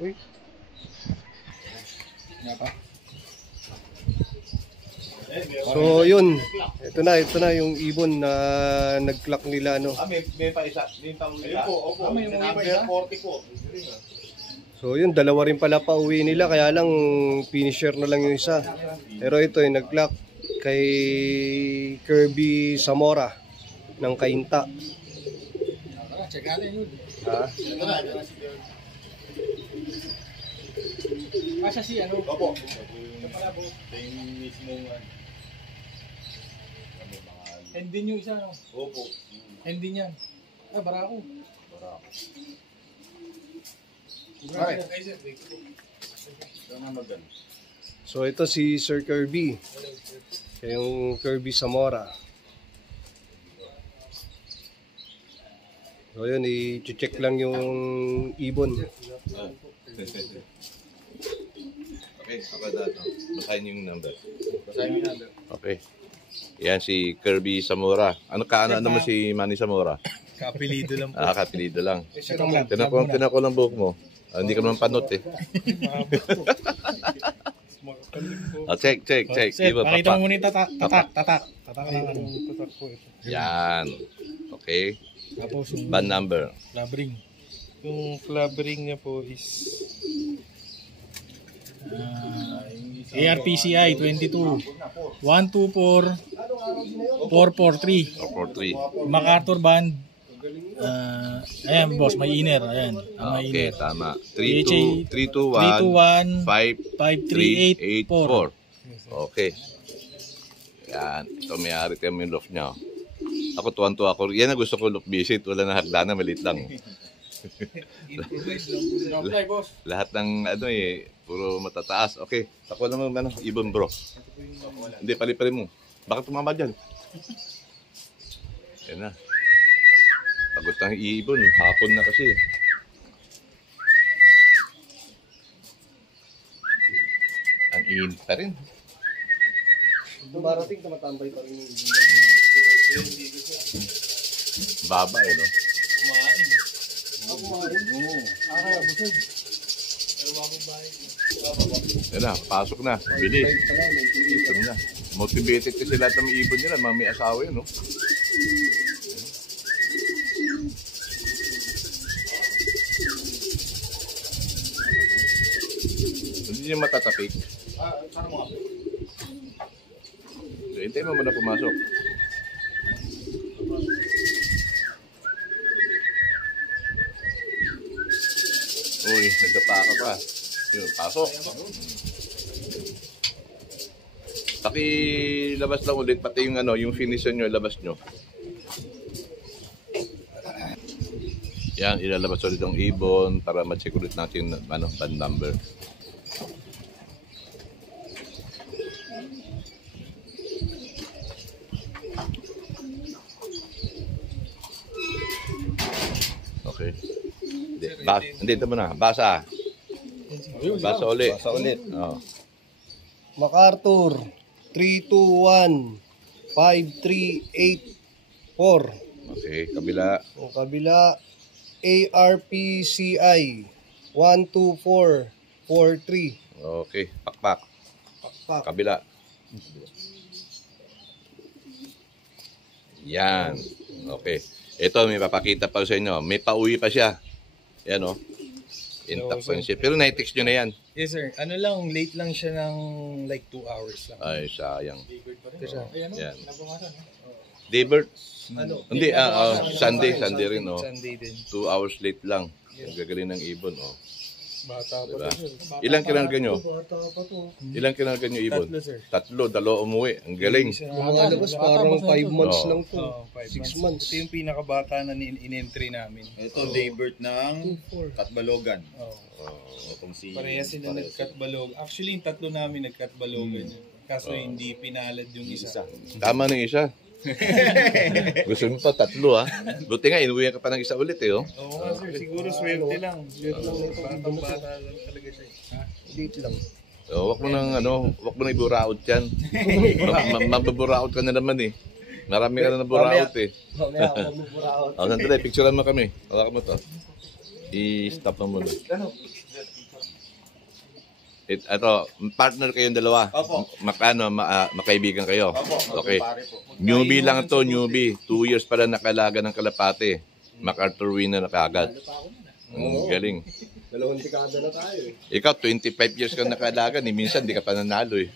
Uy. So yun, ito na yung ibon na nag-clock nila ano. May pa isa, may pa isa. Ayun po, opo. May number 40 po. So yun, dalawa rin pala pa uwi nila, kaya lang finisher na lang yung isa. Pero ito yung nag-clock kay Kirby Zamora ng Cainta. Ha? Masa si ano? Opo. Ito pala po. Yung mismong Endin yung isa, no? opo. Endin yan. Ah, barako. Barako. So ito si Sir Kirby. Yung Kirby Zamora. So yun, i-check lang yung ibon. Okay, ako dato. Basahin yung number. Basahin yung number. Okay. Yan si Kirby Zamora. Ano naman si Manny Zamora? Kapilido lang po. Kapilido lang. Tinan ko lang buhok mo. Hindi ka naman panot eh. Check. Sir, Iba, pakita papa. mo muna yung tatak. Tatak lang. Tatak po ito. Yan. Okay. Tapos yung Band number. labring. Yung clubbering niya po is ARPCI 22 124 443 443. MacArthur band. Ayan boss, may inner. Ayan, ang may Okay, inner. tama. 321 5384. Okay. Yan. Ito may-ari tayo yung loft niya. Ako tuwan-tuwa ako. Yan ang gusto ko loft visit. Wala na hagdanan, maliit lang. Apply boss. Lahat ng puro matataas. Okay. Ako naman ibon bro. Hindi, pali-pali mo. Bakit tumama dyan? Yan na. Pagod ng ibon. Hapon na kasi. Ang init pa rin. Dumarating, tumatambay pa rin yung ibon. Baba no? Yan na, pasok na. Bilis. Ito na. Motivated kasi lahat ng ibon nila. May asawa yun, no? Hindi niya matatapik. Hintay mo muna pumasok. Uy, nagdapa ka pa. Yun, pasok. Labas lang ulit, pati yung finisher nyo, labas nyo. Yan, ilalabas ulit ang ibon para ma-check ulit natin band number. Okay. Hindi, ito muna. Basa. Basa ulit. Basa ulit. Oh. MacArthur 321 5384. Okay, kabila. Ang kabila ARPCI 12443. Okay, pakpak. Pakpak. Kabila. Yan. Okay. Ito, may papakita pa sa inyo. May pauwi pa siya. Yan, oh. Intact pa siya. Pero na-text nyo na yan. yes sir. Ano lang, late lang siya ng like 2 hours lang. Ay, sayang. Ayan, Yan. nabukasan. Daybird? Ano? Hindi, Sunday rin, oh. Sunday din. 2 hours late lang. Ang gagaling ng ibon, oh. Bata pa Diba? to, sir. Ilang kinarga nyo? Bata pa to. Ilang kinarga nyo ibon? Tatlo, sir. Tatlo, dalawa umuwi. Ang galing. Lumalabas parang 5 months Oo. lang to. 6 5 months. Ito yung pinakabata na in-entry namin. Ito, daybird ng Katbalogan. Oh. Itong si... Pareha sila nagkatbalog. Actually, yung tatlo namin nagkatbalogan. Kaso hindi pinalad yung isa. Tama ng isa. Gusto mo pa tatlo, ha? Buti nga, inuwi ka pa ng isa ulit, eh, oh. Oo nga sir, siguro swerte lang. Batang bata lang talaga siya. Date lang. So, wag mo nang iburaot yan. Mababuraot ka na naman, eh. Marami ka na naburaot, eh. Mamaya ako maburaot. Sandali, picturean mo kami. Hawakan mo to. I-stop mo muna. Partner kayong dalawa. Opo. Makaibigan kayo. Opo, Okay. pare po. Newbie lang to, newbie. 2 years pala nakalaga ng kalapate. MacArthur winner na kagad. Galing. 2 dekada na tayo eh. Ikaw, 25 years ka nakalaga, ni minsan di ka pa nanalo eh.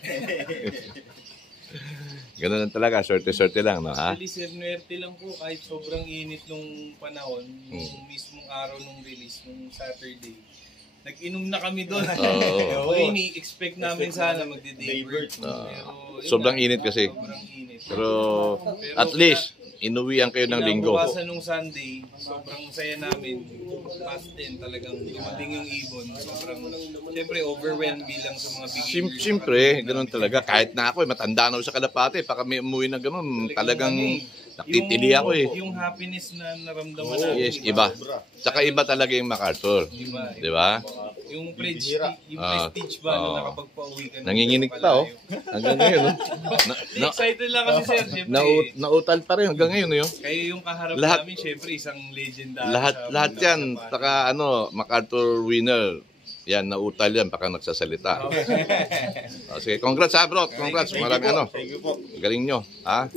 Ganun lang talaga, swerte-swerte lang, no? Ha? Actually, Sir Nuerte lang po kahit sobrang init nung panahon, yung mismong araw nung release, nung Saturday. Nag-inom na kami doon. Oo. Ini-expect namin sana magde-daybird. Sobrang init kasi. Sobrang init. Pero at least, inuwian kayo ng linggo. Kinabukasan nung Sunday, sobrang saya namin. Past 10 talagang dumating yung ibon. Sobrang, syempre, overwhelmed bilang sa mga beginners. Siyempre, ganun talaga. Kahit na ako, matanda na ako sa kalapate. Pag kami umuwi na ganun, talagang nakitili ako eh. Yung happiness na naramdaman namin. Yes, iba. Tsaka iba talaga yung MacArthur. Di ba? Yung prestige ba na nakapagpa-uwi ka na. Nanginginig pa, oh. Hanggang ngayon, oh. Excited lang kasi, sir. Syempre, Nautal pa rin hanggang ngayon, oh. kayo yung kaharap Lahat- namin, syempre, isang legend. Lahat yan, saka MacArthur winner. Yan, nautal yan, baka nagsasalita. Sige, congrats ha bro, congrats. Maraming Thank you po. galing nyo. Ha?